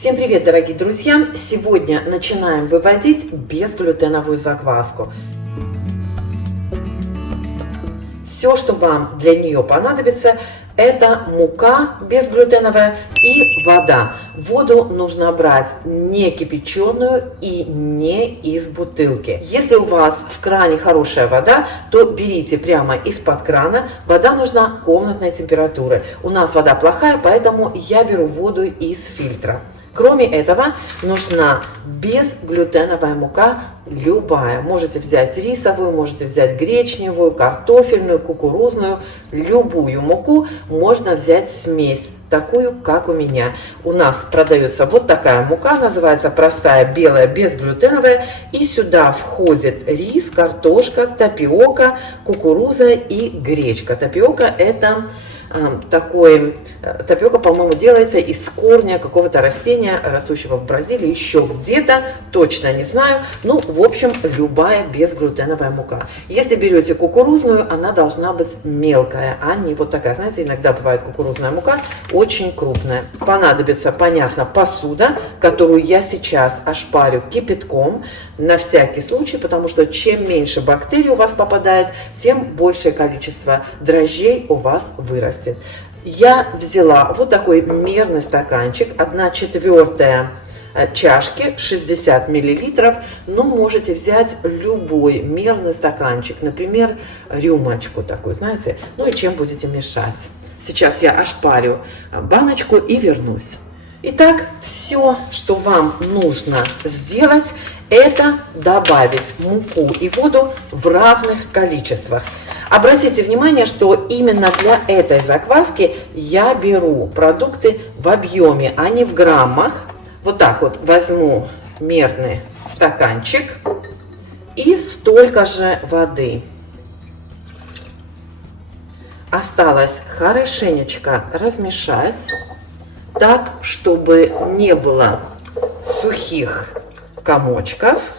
Всем привет, дорогие друзья! Сегодня начинаем выводить безглютеновую закваску. Все, что вам для нее понадобится, это мука безглютеновая и вода. Воду нужно брать не кипяченую и не из бутылки. Если у вас в кране хорошая вода, то берите прямо из-под крана. Вода нужна комнатной температуры. У нас вода плохая, поэтому я беру воду из фильтра. Кроме этого, нужна безглютеновая мука, любая. Можете взять рисовую, можете взять гречневую, картофельную, кукурузную, любую муку. Можно взять смесь, такую, как у меня. У нас продается вот такая мука, называется простая белая безглютеновая. И сюда входит рис, картошка, тапиока, кукуруза и гречка. Тапиока это... Тапиока, по-моему, делается из корня какого-то растения, растущего в Бразилии, еще где-то, точно не знаю. Ну, в общем, любая безглютеновая мука. Если берете кукурузную, она должна быть мелкая, а не вот такая. Знаете, иногда бывает кукурузная мука очень крупная. Понадобится, понятно, посуда, которую я сейчас ошпарю кипятком на всякий случай, потому что чем меньше бактерий у вас попадает, тем большее количество дрожжей у вас вырастет. Я взяла вот такой мерный стаканчик, 1/4 чашки, 60 миллилитров. Но можете взять любой мерный стаканчик, например, рюмочку такую, знаете, ну и чем будете мешать. Сейчас я ошпарю баночку и вернусь. Итак, все, что вам нужно сделать, это добавить муку и воду в равных количествах. Обратите внимание, что именно для этой закваски я беру продукты в объеме, а не в граммах. Вот так вот возьму мерный стаканчик и столько же воды. Осталось хорошенечко размешать так, чтобы не было сухих комочков.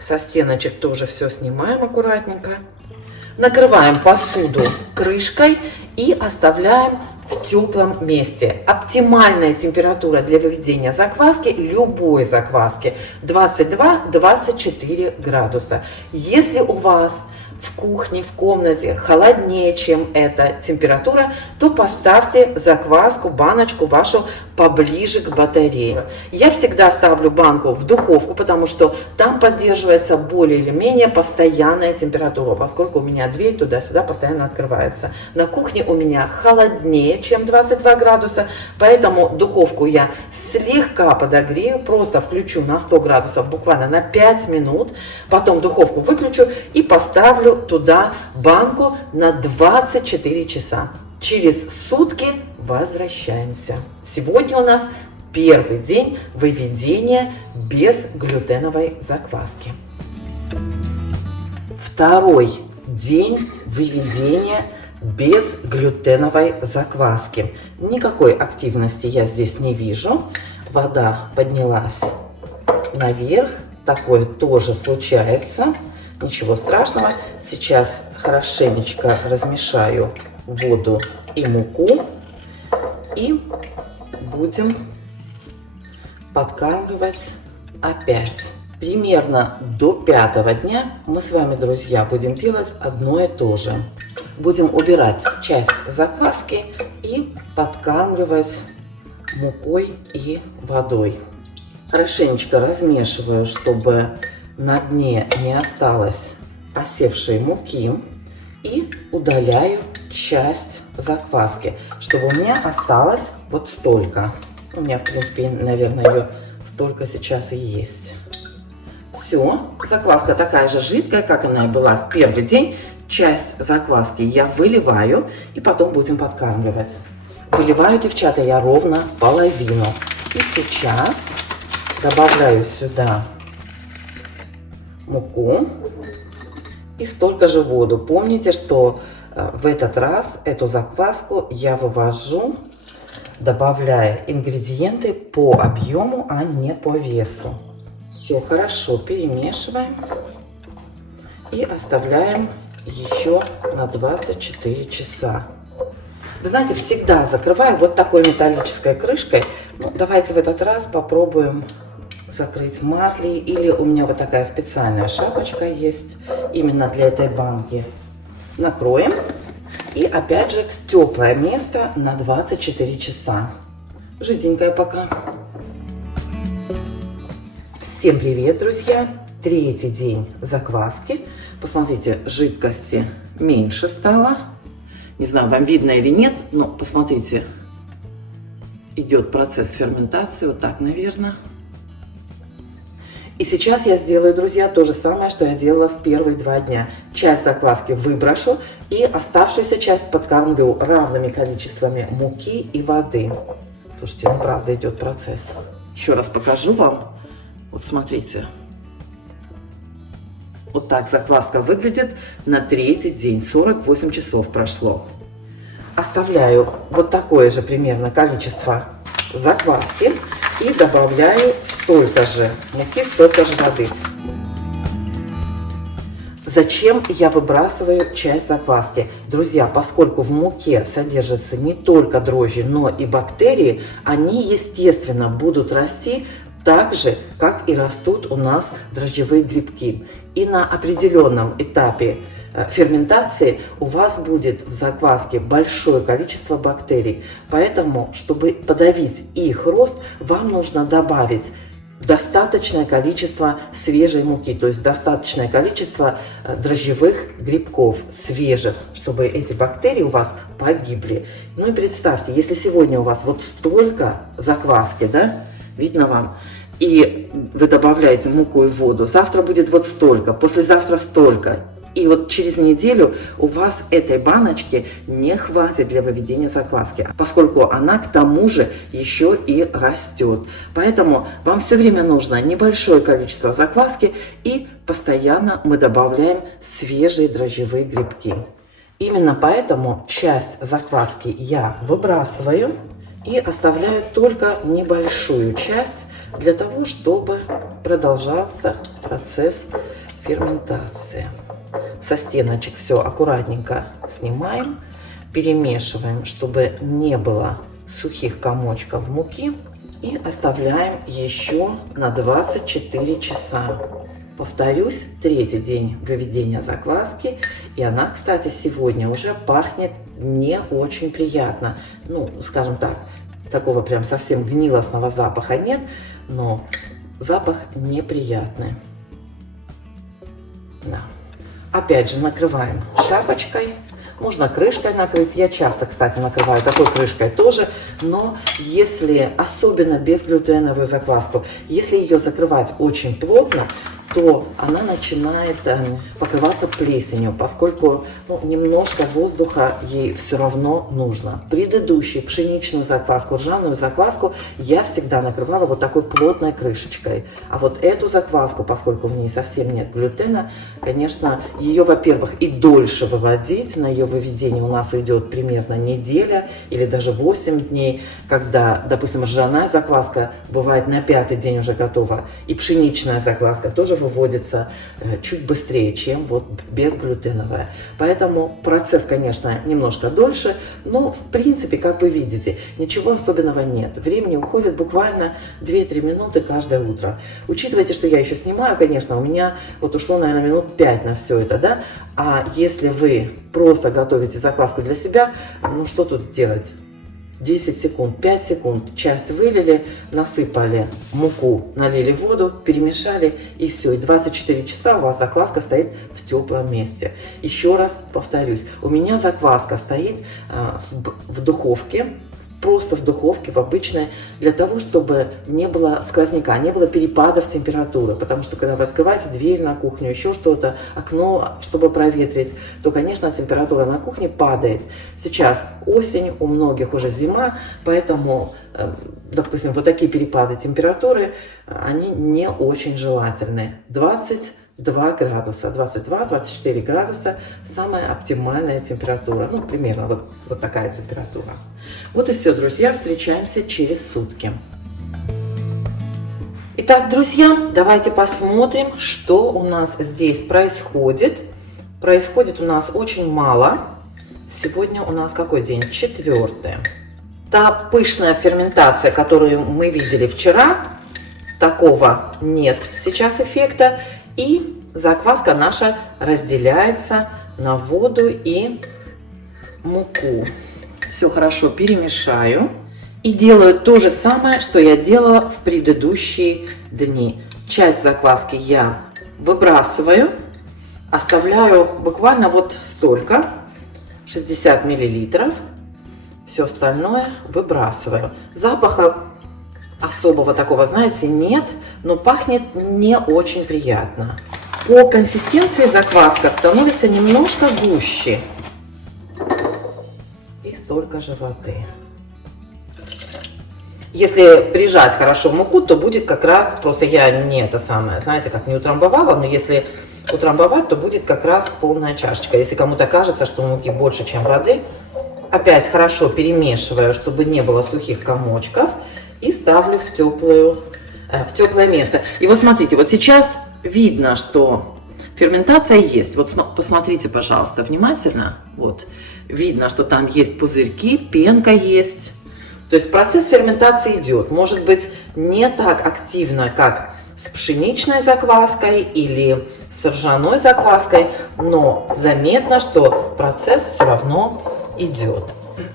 Со стеночек тоже все снимаем аккуратненько. Накрываем посуду крышкой и оставляем в теплом месте. Оптимальная температура для выведения закваски, любой закваски, 22-24 градуса. Если у вас в кухне, в комнате холоднее, чем эта температура, то поставьте закваску, баночку вашу поближе к батарее. Я всегда ставлю банку в духовку, потому что там поддерживается более или менее постоянная температура, поскольку у меня дверь туда-сюда постоянно открывается. На кухне у меня холоднее, чем 22 градуса, поэтому духовку я слегка подогрею, просто включу на 100 градусов буквально на 5 минут, потом духовку выключу и поставлю туда банку на 24 часа. Через сутки возвращаемся. Сегодня у нас первый день выведения безглютеновой закваски. Второй день выведения безглютеновой закваски. Никакой активности я здесь не вижу. Вода поднялась наверх. Такое тоже случается. Ничего страшного. Сейчас хорошенечко размешаю воду и муку и будем подкармливать опять. Примерно до 5-го дня мы с вами, друзья, будем делать одно и то же. Будем убирать часть закваски и подкармливать мукой и водой. Хорошенечко размешиваю, чтобы на дне не осталось осевшей муки, и удаляю часть закваски, чтобы у меня осталось вот столько. У меня, в принципе, наверное, ее столько сейчас и есть. Все, закваска такая же жидкая, как она и была в первый день. Часть закваски я выливаю и потом будем подкармливать. Выливаю, девчата, я ровно половину. И сейчас добавляю сюда муку и столько же воду. Помните, что в этот раз эту закваску я вывожу, добавляя ингредиенты по объему, а не по весу. Все хорошо перемешиваем и оставляем еще на 24 часа. Вы знаете, всегда закрываю вот такой металлической крышкой. Ну, давайте в этот раз попробуем закрыть марлей. Или у меня вот такая специальная шапочка есть именно для этой банки. Накроем. И опять же в теплое место на 24 часа. Жиденькая пока. Всем привет, друзья! Третий день закваски. Посмотрите, жидкости меньше стало. Не знаю, вам видно или нет, но посмотрите, идет процесс ферментации. Вот так, наверное. И сейчас я сделаю, друзья, то же самое, что я делала в первые 2 дня. Часть закваски выброшу и оставшуюся часть подкормлю равными количествами муки и воды. Слушайте, ну правда идет процесс. Еще раз покажу вам. Вот смотрите. Вот так закваска выглядит на 3-й день. 48 часов прошло. Оставляю вот такое же примерно количество закваски. И добавляю столько же муки, столько же воды. Зачем я выбрасываю часть закваски? Друзья, поскольку в муке содержатся не только дрожжи, но и бактерии, они, естественно, будут расти так же, как и растут у нас дрожжевые грибки. И на определенном этапе ферментации у вас будет в закваске большое количество бактерий. Поэтому, чтобы подавить их рост, вам нужно добавить достаточное количество свежей муки, то есть достаточное количество дрожжевых грибков свежих, чтобы эти бактерии у вас погибли. Ну и представьте, если сегодня у вас вот столько закваски, да, видно вам, и вы добавляете муку и воду, завтра будет вот столько, послезавтра столько. И вот через неделю у вас этой баночки не хватит для выведения закваски, поскольку она к тому же еще и растет. Поэтому вам все время нужно небольшое количество закваски, и постоянно мы добавляем свежие дрожжевые грибки. Именно поэтому часть закваски я выбрасываю и оставляю только небольшую часть для того, чтобы продолжался процесс ферментации. Со стеночек все аккуратненько снимаем, перемешиваем, чтобы не было сухих комочков муки, и оставляем еще на 24 часа. Повторюсь, 3-й день выведения закваски, и она, кстати, сегодня уже пахнет не очень приятно. Ну, скажем так, такого прям совсем гнилостного запаха нет, но запах неприятный. Да. Опять же накрываем шапочкой, можно крышкой накрыть, я часто, кстати, накрываю такой крышкой тоже, но если, особенно безглютеновую закваску, если ее закрывать очень плотно, то она начинает покрываться плесенью, поскольку немножко воздуха ей все равно нужно. Предыдущую пшеничную закваску, ржаную закваску я всегда накрывала вот такой плотной крышечкой. А вот эту закваску, поскольку в ней совсем нет глютена, конечно, ее, во-первых, и дольше выводить. На ее выведение у нас уйдет примерно неделя или даже 8 дней, когда, допустим, ржаная закваска бывает на 5-й день уже готова, и пшеничная закваска тоже выводится чуть быстрее, чем вот безглютеновая. Поэтому процесс, конечно, немножко дольше, но в принципе, как вы видите, ничего особенного нет. Времени уходит буквально 2-3 минуты каждое утро. Учитывайте, что я еще снимаю, конечно, у меня вот ушло, наверное, минут 5 на все это, да? А если вы просто готовите закваску для себя, ну что тут делать? 10 секунд, 5 секунд, часть вылили, насыпали муку, налили воду, перемешали, и все. И 24 часа у вас закваска стоит в теплом месте. Еще раз повторюсь, у меня закваска стоит в духовке, просто в духовке, в обычной, для того, чтобы не было сквозняка, не было перепадов температуры. Потому что, когда вы открываете дверь на кухню, еще что-то, окно, чтобы проветрить, то, конечно, температура на кухне падает. Сейчас осень, у многих уже зима, поэтому, допустим, вот такие перепады температуры, они не очень желательны. 22 градуса, 22-24 градуса самая оптимальная температура. Ну, примерно вот такая температура. Вот и все, друзья, встречаемся через сутки. Итак, друзья, давайте посмотрим, что у нас здесь происходит. Происходит у нас очень мало. Сегодня у нас какой день? 4. Та пышная ферментация, которую мы видели вчера, такого нет сейчас эффекта. И закваска наша разделяется на воду и муку. Все хорошо перемешаю. И делаю то же самое, что я делала в предыдущие дни. Часть закваски я выбрасываю. Оставляю буквально вот столько. 60 миллилитров. Все остальное выбрасываю. Запаха особого такого, знаете, нет, но пахнет не очень приятно. По консистенции закваска становится немножко гуще. И столько же воды. Если прижать хорошо муку, то будет как раз, просто я не это самое, знаете, как не утрамбовала, но если утрамбовать, то будет как раз полная чашечка. Если кому-то кажется, что муки больше, чем воды, опять хорошо перемешиваю, чтобы не было сухих комочков, и ставлю в теплое место. И вот смотрите, вот сейчас видно, что ферментация есть. Вот посмотрите, пожалуйста, внимательно. Вот видно, что там есть пузырьки, пенка есть. То есть процесс ферментации идет. Может быть, не так активно, как с пшеничной закваской или с ржаной закваской, но заметно, что процесс все равно идет.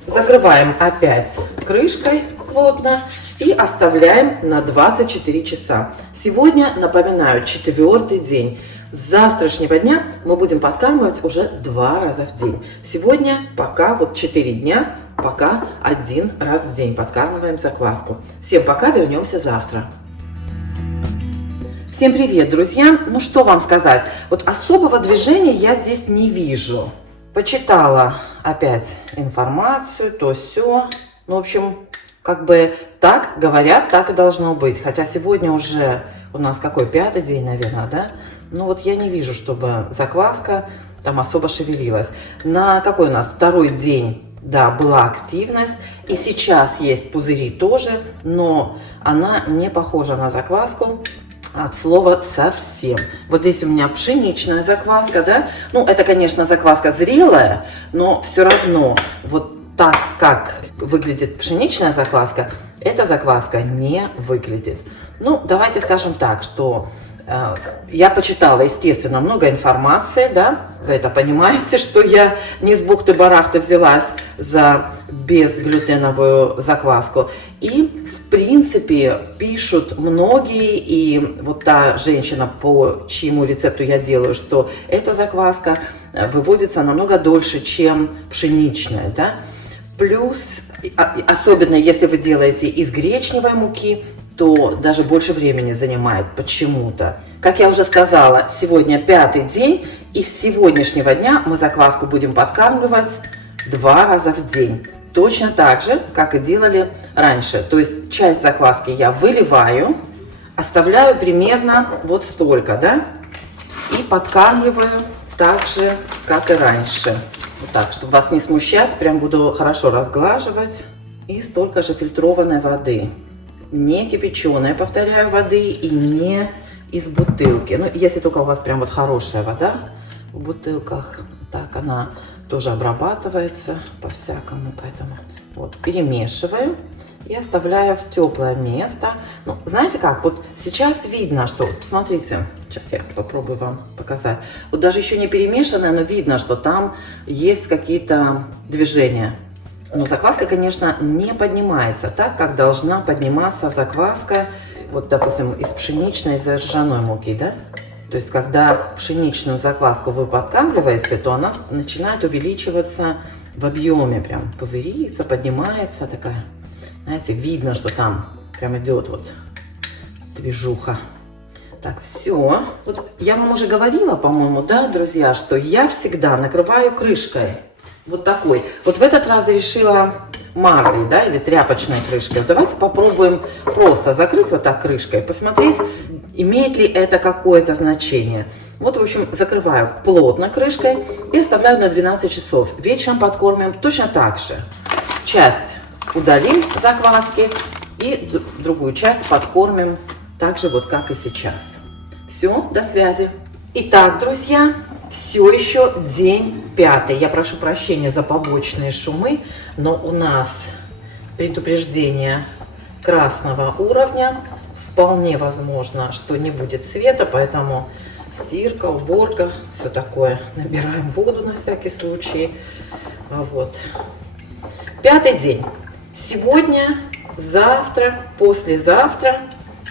Закрываем опять крышкой плотно и оставляем на 24 часа. Сегодня, напоминаю, 4-й день. С завтрашнего дня мы будем подкармливать уже 2 раза в день. Сегодня пока вот 4 дня, пока 1 раз в день подкармливаем закваску. Всем пока, вернемся завтра. Всем привет, друзья! Ну что вам сказать, вот особого движения я здесь не вижу. Почитала опять информацию, то сё. Ну, в общем, как бы так говорят, так и должно быть. Хотя сегодня уже у нас какой, 5-й день, наверное, да? Ну вот я не вижу, чтобы закваска там особо шевелилась. На какой у нас 2-й день, да, была активность. И сейчас есть пузыри тоже, но она не похожа на закваску. От слова совсем. Вот здесь у меня пшеничная закваска, да. Ну, это, конечно, закваска зрелая, но все равно вот так, как выглядит пшеничная закваска, эта закваска не выглядит. Ну, давайте скажем так, что я почитала, естественно, много информации, да, вы это понимаете, что я не с бухты-барахты взялась за безглютеновую закваску. И, в принципе, пишут многие, и вот та женщина, по чьему рецепту я делаю, что эта закваска выводится намного дольше, чем пшеничная, да. Плюс, особенно если вы делаете из гречневой муки, то даже больше времени занимает почему-то. Как я уже сказала, сегодня 5-й день, и с сегодняшнего дня мы закваску будем подкармливать 2 раза в день. Точно так же, как и делали раньше. То есть часть закваски я выливаю, оставляю примерно вот столько, да, и подкармливаю так же, как и раньше. Вот так, чтобы вас не смущать, прям буду хорошо разглаживать. И столько же фильтрованной воды. Не кипяченой, повторяю, воды, и не из бутылки. Ну, если только у вас прям вот хорошая вода в бутылках, так она тоже обрабатывается по-всякому. Поэтому вот перемешиваю и оставляю в теплое место. Ну, знаете как, вот сейчас видно, что, посмотрите, сейчас я попробую вам показать. Вот даже еще не перемешанное, но видно, что там есть какие-то движения. Но закваска, конечно, не поднимается так, как должна подниматься закваска, вот, допустим, из пшеничной, из ржаной муки, да? То есть, когда пшеничную закваску вы подкармливаете, то она начинает увеличиваться в объеме, прям пузырится, поднимается такая. Знаете, видно, что там прям идет вот движуха. Так, все. Вот я вам уже говорила, по-моему, да, друзья, что я всегда накрываю крышкой. Вот такой. Вот в этот раз решила марлей, да, или тряпочной крышкой. Давайте попробуем просто закрыть вот так крышкой, посмотреть, имеет ли это какое-то значение. Вот, в общем, закрываю плотно крышкой и оставляю на 12 часов. Вечером подкормим точно так же. Часть удалим закваски и другую часть подкормим так же, вот как и сейчас. Все, до связи. Итак, друзья, Все еще день 5. Я прошу прощения за побочные шумы, но у нас предупреждение красного уровня. Вполне возможно, что не будет света, поэтому стирка, уборка, все такое. Набираем воду на всякий случай. Вот. 5-й день. Сегодня, завтра, послезавтра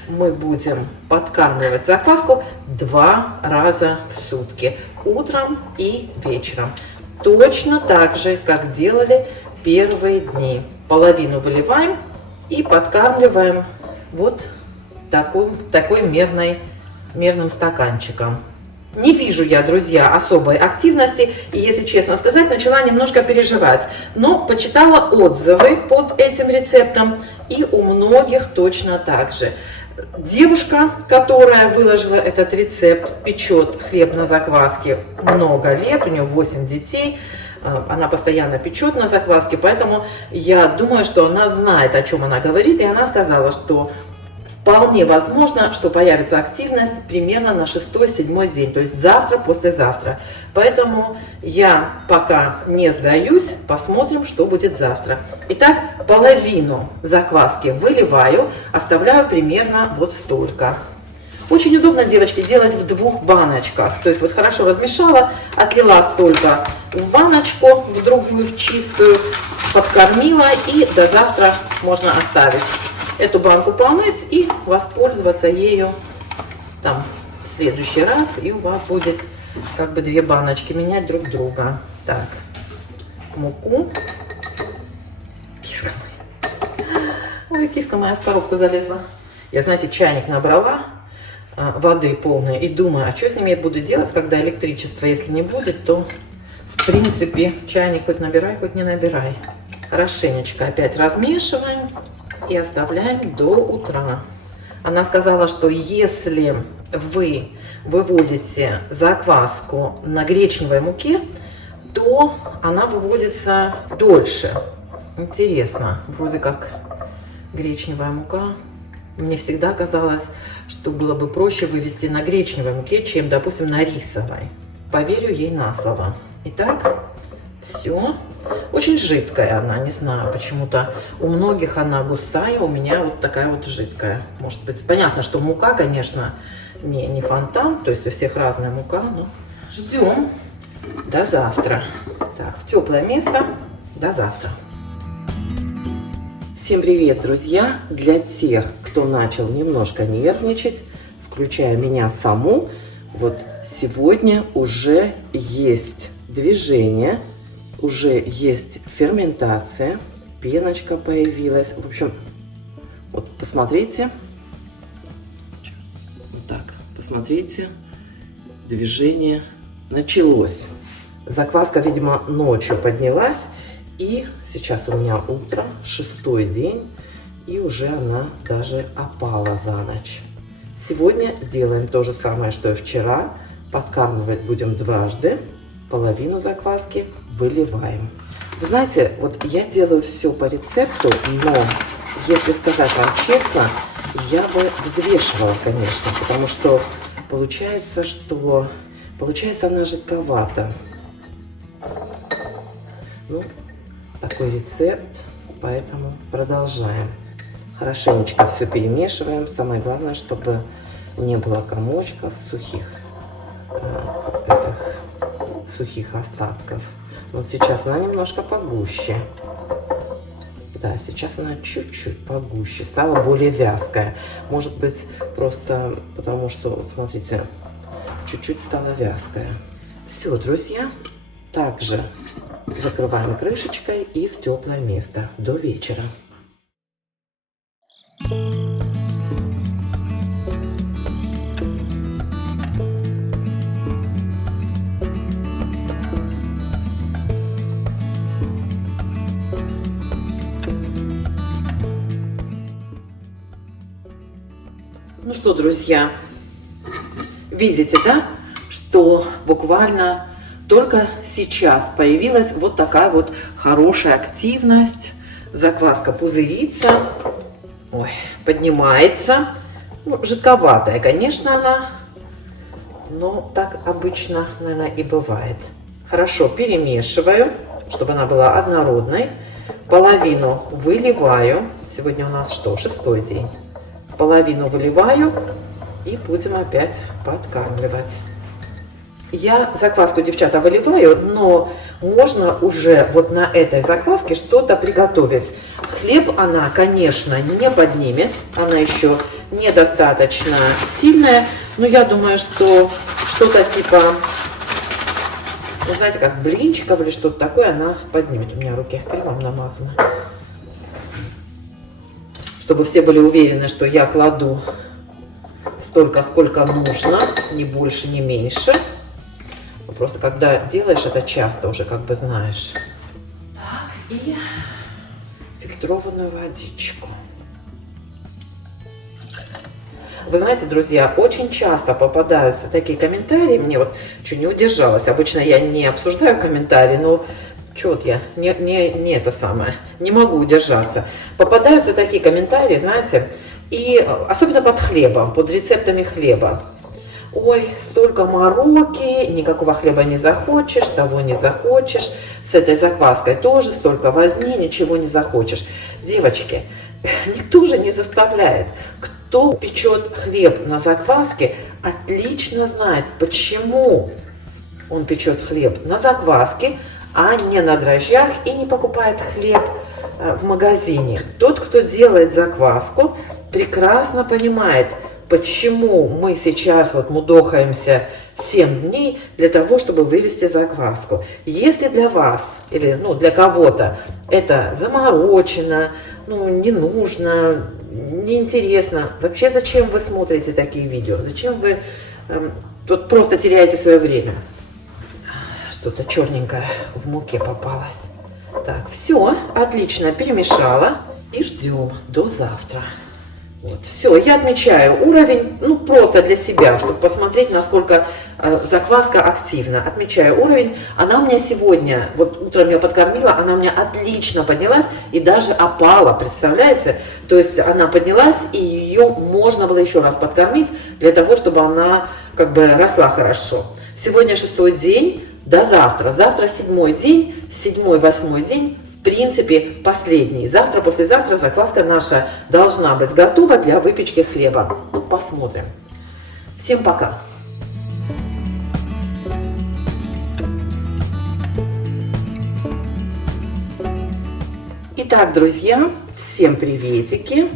мы будем подкармливать закваску 2 раза в сутки. Утром и вечером. Точно так же, как делали первые дни. Половину выливаем и подкармливаем вот такой мерным стаканчиком. Не вижу я, друзья, особой активности, и, если честно сказать, начала немножко переживать. Но почитала отзывы под этим рецептом, и у многих точно так же. Девушка, которая выложила этот рецепт, печет хлеб на закваске много лет, у нее 8 детей, она постоянно печет на закваске, поэтому я думаю, что она знает, о чем она говорит, и она сказала, что вполне возможно, что появится активность примерно на 6-7 день, то есть завтра, послезавтра. Поэтому я пока не сдаюсь, посмотрим, что будет завтра. Итак, половину закваски выливаю, оставляю примерно вот столько. Очень удобно, девочки, делать в 2 баночках. То есть вот хорошо размешала, отлила столько в баночку, в другую, в чистую, подкормила, и до завтра можно оставить. Эту банку помыть и воспользоваться ею там в следующий раз, и у вас будет как бы 2 баночки менять друг друга. Так, муку. Киска моя. Ой, киска моя в коробку залезла. Я, знаете, чайник набрала воды полной и думаю, а что с ними я буду делать, когда электричества, если не будет, то в принципе чайник хоть набирай, хоть не набирай. Хорошенечко опять размешиваем и оставляем до утра. Она сказала, что если вы выводите закваску на гречневой муке, то она выводится дольше. Интересно, вроде как гречневая мука. Мне всегда казалось, что было бы проще вывести на гречневой муке, чем, допустим, на рисовой. Поверю ей на слово. Итак, все. Очень жидкая она, не знаю, почему-то у многих она густая, у меня вот такая вот жидкая. Может быть, понятно, что мука, конечно, не фонтан, то есть у всех разная мука, но ждем до завтра. Так, в теплое место, до завтра. Всем привет, друзья! Для тех, кто начал немножко нервничать, включая меня саму, вот сегодня уже есть движение, уже есть ферментация, пеночка появилась. В общем, вот посмотрите. Сейчас, вот так, посмотрите. Движение началось. Закваска, видимо, ночью поднялась. И сейчас у меня утро, 6-й день. И уже она даже опала за ночь. Сегодня делаем то же самое, что и вчера. Подкармливать будем дважды. Половину закваски выливаем. Вы знаете, вот я делаю все по рецепту, но, если сказать вам честно, я бы взвешивала, конечно, потому что получается она жидковата. Ну, такой рецепт, поэтому продолжаем. Хорошенечко все перемешиваем. Самое главное, чтобы не было комочков, сухих остатков. Вот сейчас она немножко погуще. Да, сейчас она чуть-чуть погуще, стала более вязкая. Может быть, просто потому что, вот смотрите, чуть-чуть стала вязкая. Все, друзья, также закрываем крышечкой и в теплое место до вечера. Ну что, друзья, видите, да, что буквально только сейчас появилась вот такая вот хорошая активность. Закваска пузырится, ой, поднимается. Ну, жидковатая, конечно, она. но так обычно, наверное, и бывает. Хорошо перемешиваю, чтобы она была однородной. Половину выливаю. Сегодня у нас что? 6-й день. Половину выливаю и будем опять подкармливать. Я закваску, девчата, выливаю, но можно уже вот на этой закваске что-то приготовить. Хлеб она, конечно, не поднимет, она еще недостаточно сильная, но я думаю, что что-то типа, вы знаете, как блинчиков или что-то такое она поднимет. У меня руки кремом намазаны. Чтобы все были уверены, что я кладу столько, сколько нужно, ни больше, ни меньше. Просто когда делаешь это часто, уже как бы знаешь. Так, и фильтрованную водичку. Вы знаете, друзья, очень часто попадаются такие комментарии. Мне вот чуть не удержалась. Обычно я не обсуждаю комментарии, но чё-то я не это самое, не могу удержаться. Попадаются такие комментарии, знаете, и особенно под хлебом, под рецептами хлеба. Ой, столько мороки, никакого хлеба не захочешь, того не захочешь. С этой закваской тоже столько возни, ничего не захочешь. Девочки, никто же не заставляет. Кто печет хлеб на закваске, отлично знает, почему он печет хлеб на закваске, а не на дрожжах, и не покупает хлеб в магазине. Тот, кто делает закваску, прекрасно понимает, почему мы сейчас вот мудохаемся 7 дней для того, чтобы вывести закваску. Если для вас или для кого-то это заморочено, не нужно, неинтересно, вообще зачем вы смотрите такие видео? Зачем вы тут просто теряете свое время? Что-то черненькое в муке попалось. Так, все, отлично, перемешала и ждем до завтра. Вот, все, я отмечаю уровень, просто для себя, чтобы посмотреть, насколько закваска активна. Отмечаю уровень. Она у меня сегодня, вот утром я подкормила, она у меня отлично поднялась и даже опала, представляете? То есть она поднялась, и ее можно было еще раз подкормить, для того, чтобы она как бы росла хорошо. Сегодня 6-й день, до завтра. Завтра 7-й день, 7-й, 8-й день. В принципе, последний. Завтра, послезавтра закваска наша должна быть готова для выпечки хлеба. Посмотрим. Всем пока! Итак, друзья, всем приветики.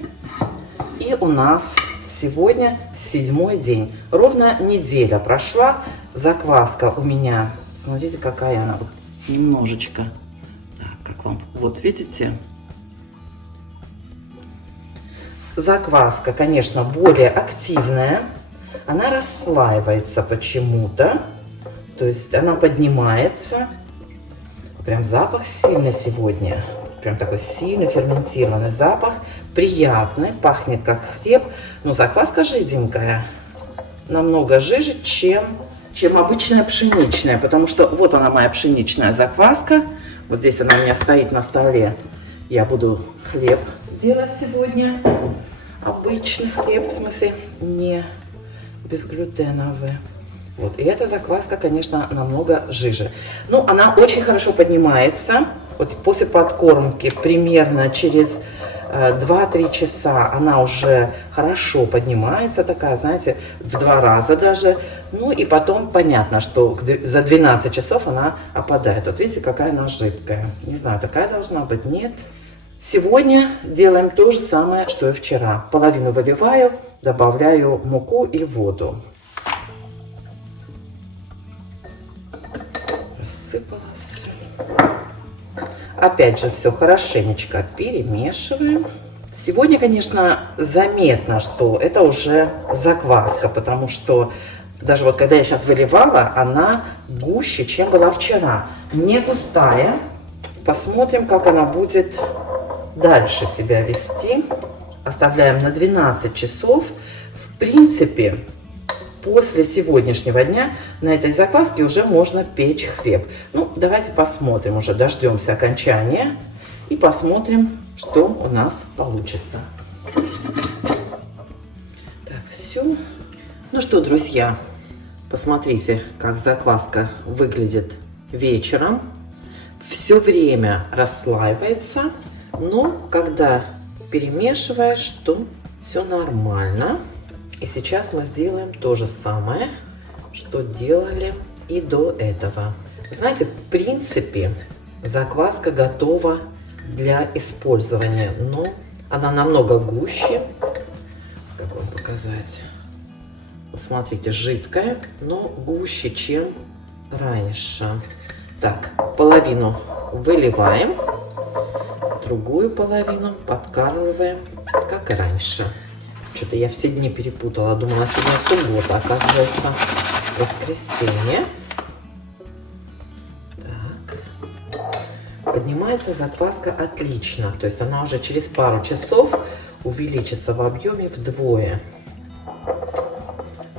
И у нас сегодня 7-й день. Ровно неделя прошла. Закваска у меня, смотрите, какая она. Вот, немножечко. Как вам? Вот видите? Закваска, конечно, более активная. Она расслаивается почему-то. То есть она поднимается. Прям запах сильный сегодня. Прям такой сильный ферментированный запах. Приятный, пахнет как хлеб. Но закваска жиденькая. Намного жиже, чем обычная пшеничная. Потому что вот она, моя пшеничная закваска. Вот здесь она у меня стоит на столе. Я буду хлеб делать сегодня. Обычный хлеб, в смысле не безглютеновый. Вот. И эта закваска, конечно, намного жиже. Она очень хорошо поднимается. Вот после подкормки примерно через 2-3 часа она уже хорошо поднимается, такая, знаете, в 2 раза даже. И потом понятно, что за 12 часов она опадает. Вот видите, какая она жидкая. Не знаю, такая должна быть, нет. Сегодня делаем то же самое, что и вчера. Половину выливаю, добавляю муку и воду. Рассыпала все. Опять же, все хорошенечко перемешиваем. Сегодня, конечно, заметно, что это уже закваска, потому что даже вот когда я сейчас выливала, она гуще, чем была вчера. Не густая. Посмотрим, как она будет дальше себя вести. Оставляем на 12 часов. В принципе, после сегодняшнего дня на этой закваске уже можно печь хлеб. Давайте посмотрим, уже дождемся окончания и посмотрим, что у нас получится. Так, все. Что, друзья, Посмотрите, как закваска выглядит вечером. Все время расслаивается, но когда перемешиваешь, то все нормально. И сейчас мы сделаем то же самое, что делали и до этого. Знаете, в принципе, закваска готова для использования, но она намного гуще. Как вам показать? Вот смотрите, жидкая, но гуще, чем раньше. Так, половину выливаем, другую половину подкармливаем, как и раньше. Что-то я все дни перепутала, думала, сегодня суббота, оказывается воскресенье. Так. Поднимается закваска отлично, то есть она уже через пару часов увеличится в объеме вдвое.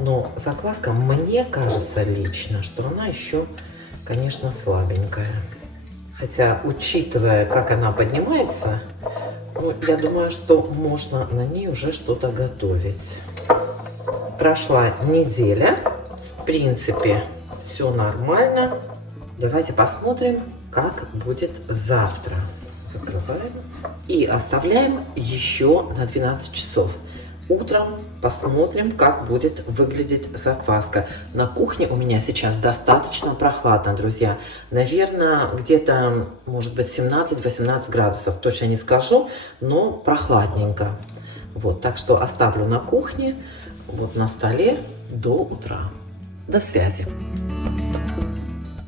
Но закваска, мне кажется лично, что она еще, конечно, слабенькая. Хотя, учитывая, как она поднимается, ну, я думаю, что можно на ней уже что-то готовить. Прошла неделя. В принципе, все нормально. Давайте посмотрим, как будет завтра. Закрываем. И оставляем еще на 12 часов. Утром посмотрим, как будет выглядеть закваска. На кухне у меня сейчас достаточно прохладно, друзья. Наверное, где-то, может быть, 17-18 градусов. Точно не скажу, но прохладненько. Вот, так что оставлю на кухне, вот на столе до утра. До связи.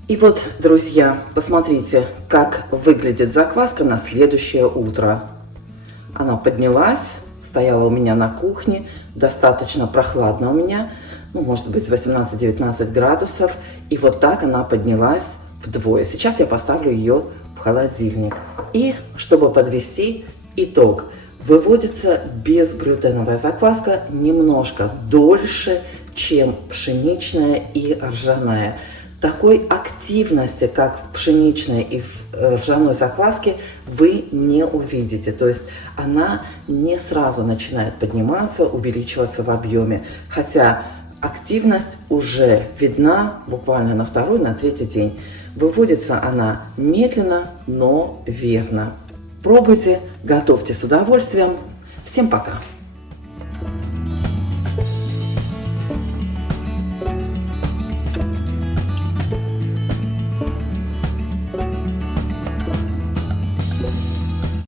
И вот, друзья, посмотрите, как выглядит закваска на следующее утро. Она поднялась. Стояла у меня на кухне, достаточно прохладно у меня, ну, может быть, 18-19 градусов. И вот так она поднялась вдвое. Сейчас я поставлю ее в холодильник. И, чтобы подвести итог, выводится безглютеновая закваска немножко дольше, чем пшеничная и ржаная. Такой активности, как в пшеничной и в ржаной закваске, вы не увидите. То есть она не сразу начинает подниматься, увеличиваться в объеме. Хотя активность уже видна буквально на второй, на третий день. Выводится она медленно, но верно. Пробуйте, готовьте с удовольствием. Всем пока!